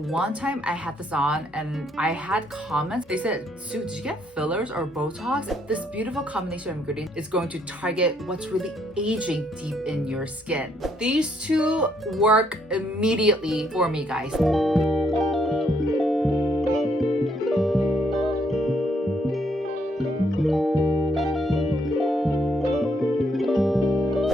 One time I had this on and I had comments. They said, Sue, did you get fillers or Botox? This beautiful combination of ingredients is going to target what's really aging deep in your skin. These two work immediately for me, guys.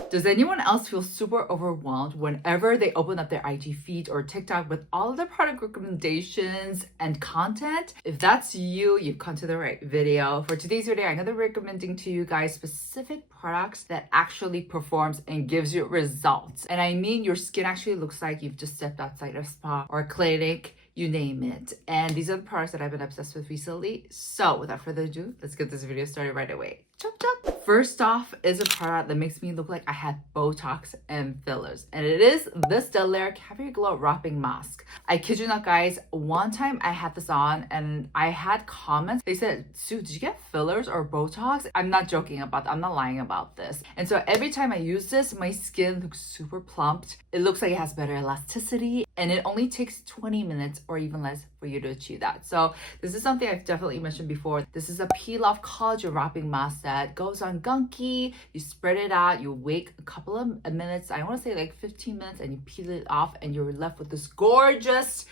Does anyone else feel super overwhelmed whenever they open up their IG feed or TikTok with all of the product recommendations and content? If that's you, you've come to the right video. For today's video, I'm going to be recommending to you guys specific products that actually performs and gives you results. And I mean, your skin actually looks like you've just stepped outside a spa or a clinic, you name it. And these are the products that I've been obsessed with recently. So without further ado, let's get this video started right away. Chop chop. First off is a product that makes me look like I had Botox and fillers. And it is this Delere Caviar Glow Wrapping Mask. I kid you not, guys. One time I had this on and I had comments. They said, Sue, did you get fillers or Botox? I'm not joking about that. I'm not lying about this. And so every time I use this, my skin looks super plumped. It looks like it has better elasticity. And it only takes 20 minutes or even less for you to achieve that. So this is something I've definitely mentioned before. This is a peel-off collagen wrapping mask that goes on gunky. You spread it out, you wait a couple of minutes, I want to say like 15 minutes, and you peel it off and you're left with this gorgeous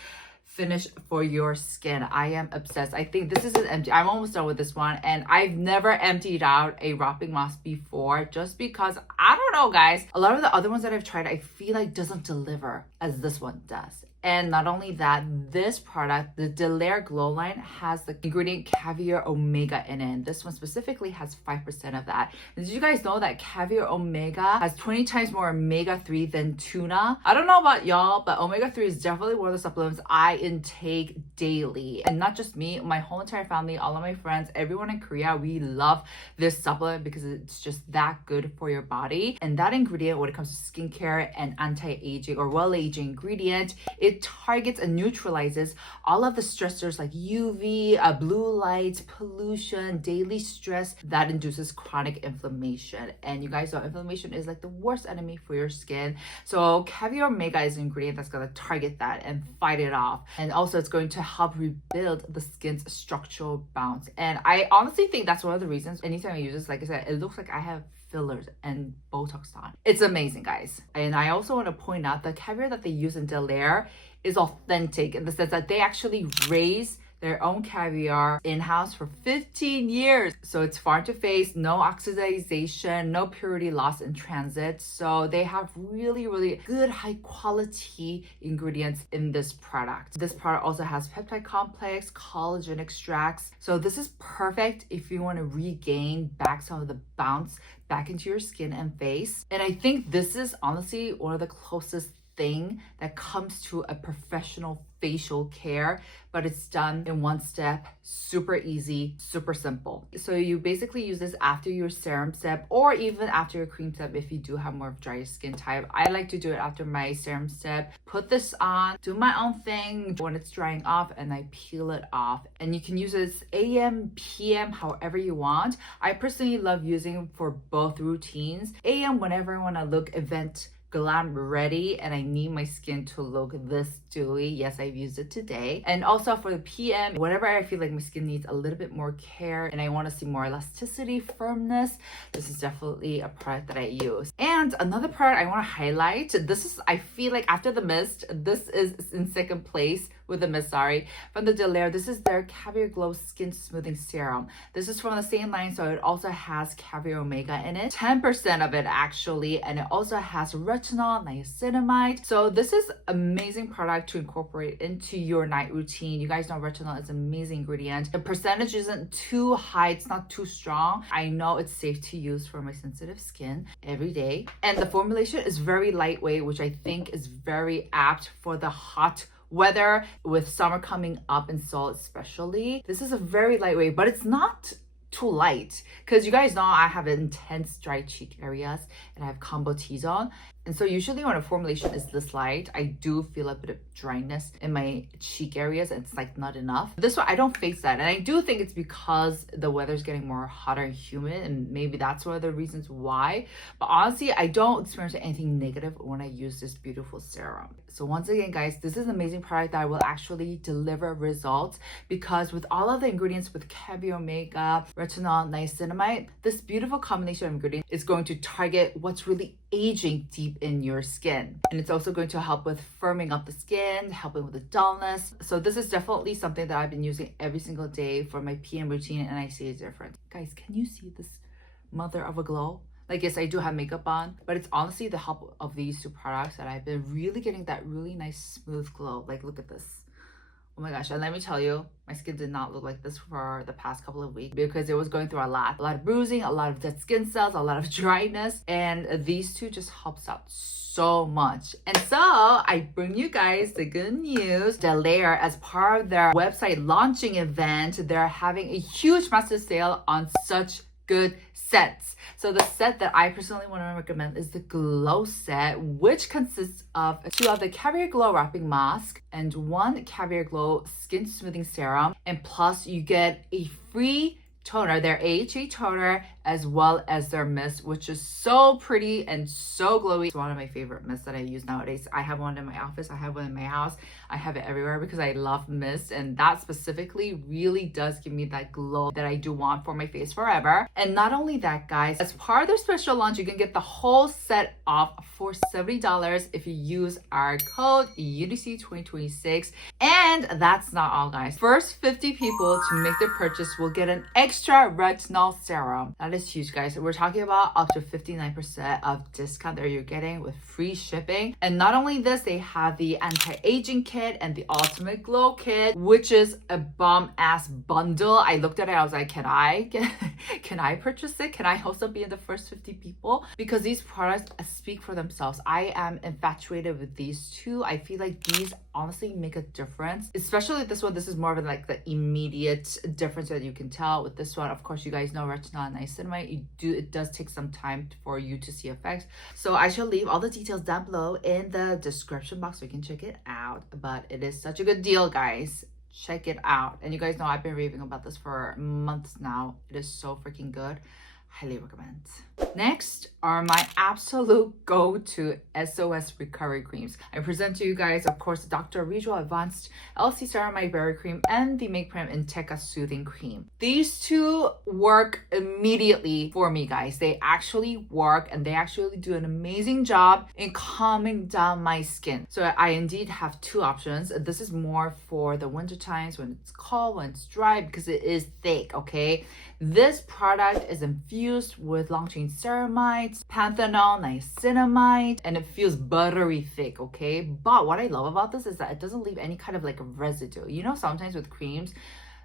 finish for your skin. I am obsessed. I think this is an empty. I'm almost done with this one, and I've never emptied out a wrapping mask before just because I don't know, guys. A lot of the other ones that I've tried, I feel like doesn't deliver as this one does. And not only that, this product, the Delere Glow line, has the ingredient Caviar Omega in it. And this one specifically has 5% of that. And did you guys know that Caviar Omega has 20 times more omega-3 than tuna? I don't know about y'all, but omega-3 is definitely one of the supplements I intake daily. And not just me, my whole entire family, all of my friends, everyone in Korea, we love this supplement because it's just that good for your body. And that ingredient, when it comes to skincare and anti-aging or well-aging ingredient, it targets and neutralizes all of the stressors like UV, blue lights, pollution, daily stress that induces chronic inflammation. And you guys know inflammation is like the worst enemy for your skin. So Caviar Omega is an ingredient that's going to target that and fight it off. And also it's going to help rebuild the skin's structural bounce. And I honestly think that's one of the reasons anytime I use this, like I said, it looks like I have fillers and Botox on. It's amazing, guys. And I also want to point out the caviar that they use in Delere is authentic in the sense that they actually raise their own caviar in-house for 15 years. So it's farm to face, no oxidization, no purity loss in transit. So they have really, really good high quality ingredients in this product. This product also has peptide complex, collagen extracts. So this is perfect if you want to regain back some of the bounce back into your skin and face. And I think this is honestly one of the closest thing that comes to a professional facial care, but it's done in one step, super easy, super simple. So you basically use this after your serum step or even after your cream step if you do have more of dry skin type. I like to do it after my serum step. Put this on, do my own thing when it's drying off, and I peel it off. And you can use this AM, PM, however you want. I personally love using for both routines. AM whenever I want to look event glam ready and I need my skin to look this dewy. Yes, I've used it today. And also for the PM, whenever I feel like my skin needs a little bit more care and I want to see more elasticity, firmness, this is definitely a product that I use. And another product I want to highlight, this is, I feel like after the mist, this is in second place with the mist, from the Delere. This is their Caviar Glow Skin Smoothing Serum. This is from the same line, so it also has Caviar Omega in it. 10% of it actually, and it also has retinol, niacinamide. So this is amazing product to incorporate into your night routine. You guys know retinol is an amazing ingredient. The percentage isn't too high, it's not too strong. I know it's safe to use for my sensitive skin every day. And the formulation is very lightweight, which I think is very apt for the hot weather with summer coming up in Seoul especially. This is a very lightweight, but it's not too light because you guys know I have intense dry cheek areas and I have combo T-zone. And so usually when a formulation is this light, I do feel a bit of dryness in my cheek areas. And it's like not enough. This one, I don't face that. And I do think it's because the weather's getting more hotter and humid. And maybe that's one of the reasons why. But honestly, I don't experience anything negative when I use this beautiful serum. So once again, guys, this is an amazing product that will actually deliver results, because with all of the ingredients with Caviar Omega, retinol, niacinamide, this beautiful combination of ingredients is going to target what's really aging deep in your skin. And it's also going to help with firming up the skin, helping with the dullness. So this is definitely something that I've been using every single day for my PM routine, and I see a difference. Guys, can you see this mother of a glow? Like, yes, I do have makeup on, but it's honestly the help of these two products that I've been really getting that really nice smooth glow. Like, look at this. Oh my gosh, and let me tell you, my skin did not look like this for the past couple of weeks because it was going through a lot of bruising, a lot of dead skin cells, a lot of dryness, and these two just helps out so much. And so I bring you guys the good news. Delere, as part of their website launching event, they're having a huge massive sale on such good sets. So the set that I personally want to recommend is the Glow set, which consists of 2 of the Caviar Glow Wrapping Mask and 1 Caviar Glow Skin Smoothing Serum. And plus you get a free toner, their AHA toner, as well as their mist, which is so pretty and so glowy. It's one of my favorite mists that I use nowadays. I have one in my office, I have one in my house, I have it everywhere because I love mist, and that specifically really does give me that glow that I do want for my face forever. And not only that, guys, as part of their special launch, you can get the whole set off for $70 if you use our code UDC2026. And that's not all, guys. First 50 people to make the purchase will get an extra retinol serum. That is huge, guys. We're talking about up to 59% of discount that you're getting with free shipping. And not only this, they have the anti-aging kit and the ultimate glow kit, which is a bomb ass bundle. I looked at it, I was like, can I purchase it? Can I also be in the first 50 people? Because these products speak for themselves. I am infatuated with these two. I feel like these honestly make a difference, especially this one. This is more of like the immediate difference that you can tell. With this one, of course, you guys know retinol and niacinamide, it does take some time for you to see effects. So I shall leave all the details down below in the description box so you can check it out. But it is such a good deal, guys. Check it out. And you guys know I've been raving about this for months now. It is so freaking good. Highly recommend. Next are my absolute go-to SOS Recovery Creams. I present to you guys, of course, the Dr. Ritual Advanced LC Ceramide Berry Cream and the Make Prime Inteca Soothing Cream. These two work immediately for me, guys. They actually work, and they actually do an amazing job in calming down my skin. So I indeed have 2 options. This is more for the winter times when it's cold, when it's dry, because it is thick, okay? This product is infused with long-chain ceramides, panthenol, niacinamide, and it feels buttery thick, okay? But what I love about this is that it doesn't leave any kind of like residue. You know, sometimes with creams,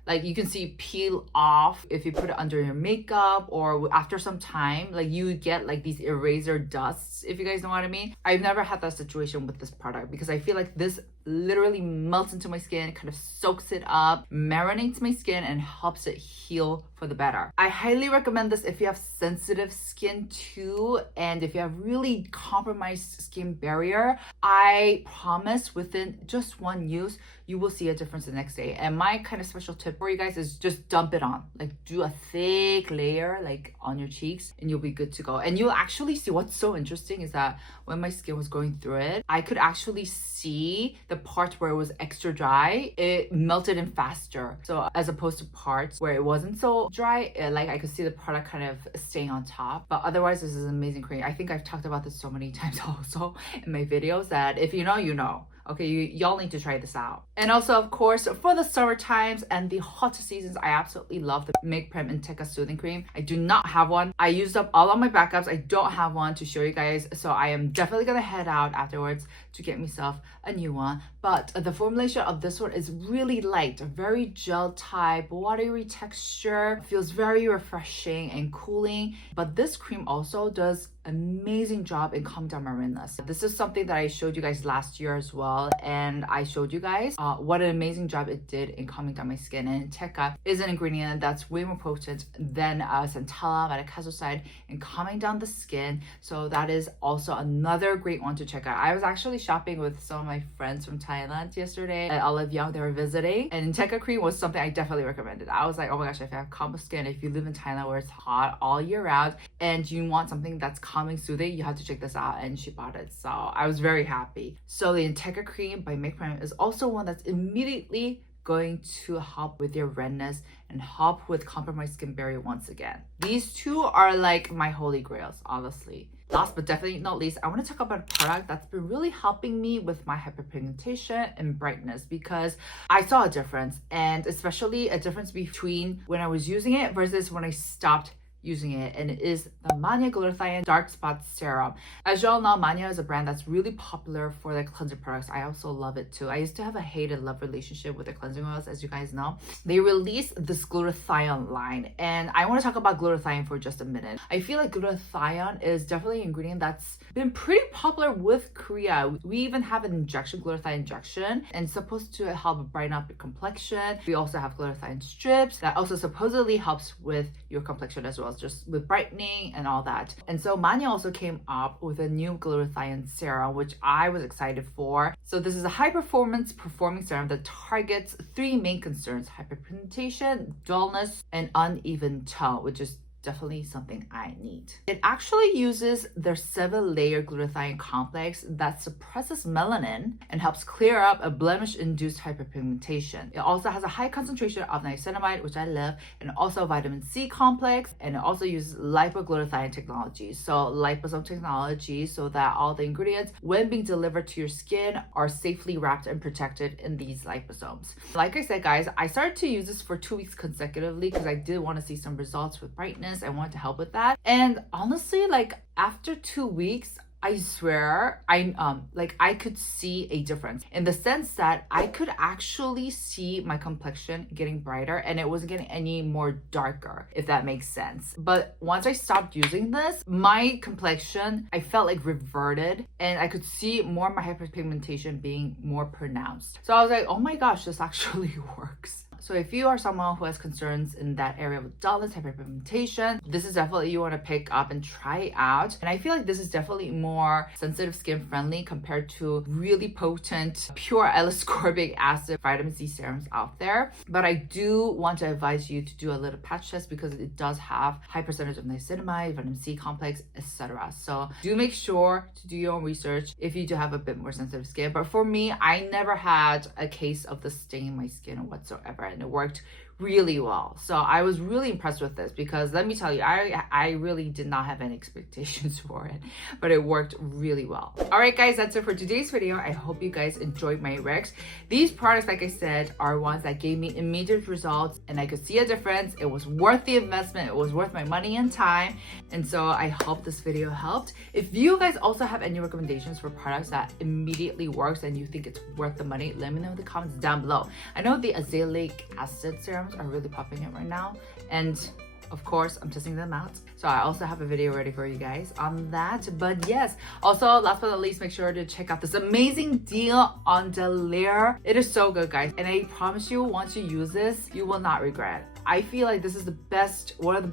like you can see peel off if you put it under your makeup, or after some time, like you get like these eraser dusts, if you guys know what I mean. I've never had that situation with this product because I feel like this literally melts into my skin, kind of soaks it up, marinates my skin, and helps it heal for the better. I highly recommend this if you have sensitive skin too, and if you have really compromised skin barrier. I promise within just 1 use, you will see a difference the next day. And my kind of special tip for you guys is just dump it on. Like do a thick layer like on your cheeks and you'll be good to go. And you'll actually see, what's so interesting is that when my skin was going through it, I could actually see the parts where it was extra dry, it melted in faster. So as opposed to parts where it wasn't so dry, like I could see the product kind of staying on top. But otherwise, this is an amazing cream. I think I've talked about this so many times also in my videos that if you know, you know. Okay, y'all need to try this out. And also, of course, for the summer times and the hotter seasons, I absolutely love the Make Prime Inteca Soothing Cream. I do not have one. I used up all of my backups. I don't have one to show you guys. So I am definitely gonna head out afterwards to get myself a new one, but the formulation of this one is really light, very gel type, watery texture, feels very refreshing and cooling. But this cream also does amazing job in calming down my redness. This is something that I showed you guys last year as well, and I showed you guys what an amazing job it did in calming down my skin. And Teca is an ingredient that's way more potent than centella, madecassoside in calming down the skin, so that is also another great one to check out. I was actually shopping with some of my friends from Thailand yesterday at Olive Young. They were visiting, and Teca cream was something I definitely recommended. I was like, oh my gosh, if you have combo skin, if you live in Thailand where it's hot all year round and you want something that's calming, soothing, you have to check this out. And she bought it, so I was very happy. So the Teca cream by Make Prime is also one that's immediately going to help with your redness and help with compromised skin barrier once again. These two are like my holy grails, honestly. Last but definitely not least, I want to talk about a product that's been really helping me with my hyperpigmentation and brightness, because I saw a difference, and especially a difference between when I was using it versus when I stopped using it, and it is the Mania Glutathione Dark Spot Serum. As you all know, Mania is a brand that's really popular for their cleansing products. I also love it too. I used to have a hate and love relationship with their cleansing oils, as you guys know. They released this glutathione line, and I want to talk about glutathione for just a minute. I feel like glutathione is definitely an ingredient that's been pretty popular with Korea. We even have an injection, glutathione injection, and it's supposed to help brighten up your complexion. We also have glutathione strips that also supposedly helps with your complexion as well, just with brightening and all that. And so Mania also came up with a new glutathione serum, which I was excited for. So this is a high performance performing serum that targets three main concerns: hyperpigmentation, dullness, and uneven tone, which is definitely something I need. It actually uses their 7-layer glutathione complex that suppresses melanin and helps clear up a blemish-induced hyperpigmentation. It also has a high concentration of niacinamide, which I love, and also vitamin C complex, and it also uses lipoglutathione technology. So liposome technology, so that all the ingredients, when being delivered to your skin, are safely wrapped and protected in these liposomes. Like I said, guys, I started to use this for 2 weeks consecutively because I did want to see some results with brightness. I wanted to help with that, and honestly, like after 2 weeks, I swear I could see a difference in the sense that I could actually see my complexion getting brighter, and it wasn't getting any more darker, if that makes sense. But once I stopped using this, my complexion, I felt like reverted, and I could see more of my hyperpigmentation being more pronounced. So I was like, oh my gosh, this actually works. So if you are someone who has concerns in that area of dullness, hyperpigmentation, this is definitely you want to pick up and try out. And I feel like this is definitely more sensitive skin friendly compared to really potent pure L-ascorbic acid vitamin C serums out there. But I do want to advise you to do a little patch test because it does have high percentage of niacinamide, vitamin C complex, etc. So do make sure to do your own research if you do have a bit more sensitive skin. But for me, I never had a case of this staining my skin whatsoever, and it worked really well. So I was really impressed with this because let me tell you, I really did not have any expectations for it, but it worked really well. All right, guys, that's it for today's video. I hope you guys enjoyed my recs. These products, like I said, are ones that gave me immediate results, and I could see a difference. It was worth the investment. It was worth my money and time. And so I hope this video helped. If you guys also have any recommendations for products that immediately works and you think it's worth the money, let me know in the comments down below. I know the azelaic acid serums are really popping up right now, and of course I'm testing them out, so I also have a video ready for you guys on that. But yes, also last but not least, make sure to check out this amazing deal on Delere. It is so good, guys, and I promise you, once you use this, you will not regret. I feel like this is the best, one of the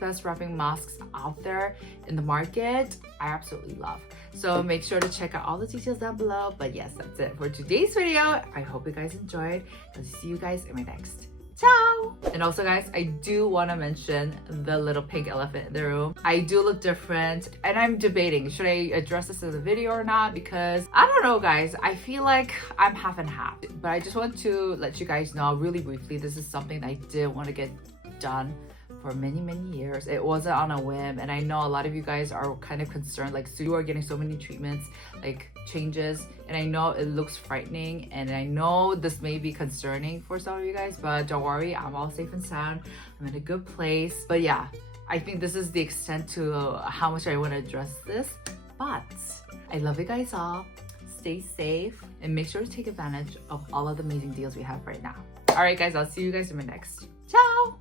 best wrapping masks out there in the market. I absolutely love. So make sure to check out all the details down below. But yes, that's it for today's video. I hope you guys enjoyed. I'll see you guys in my next. Ciao! And also, guys, I do want to mention the little pink elephant in the room. I do look different, and I'm debating, should I address this as a video or not? Because I don't know, guys. I feel like I'm half and half. But I just want to let you guys know really briefly, this is something that I did want to get done for many years. It wasn't on a whim, and I know a lot of you guys are kind of concerned, like, so you are getting so many treatments, like changes, and I know it looks frightening, and I know this may be concerning for some of you guys, but don't worry, I'm all safe and sound. I'm in a good place. But yeah, I think this is the extent to how much I want to address this, but I love you guys all. Stay stay safe, and make sure to take advantage of all of the amazing deals we have right now. All right, guys, I'll see you guys in my next. Ciao!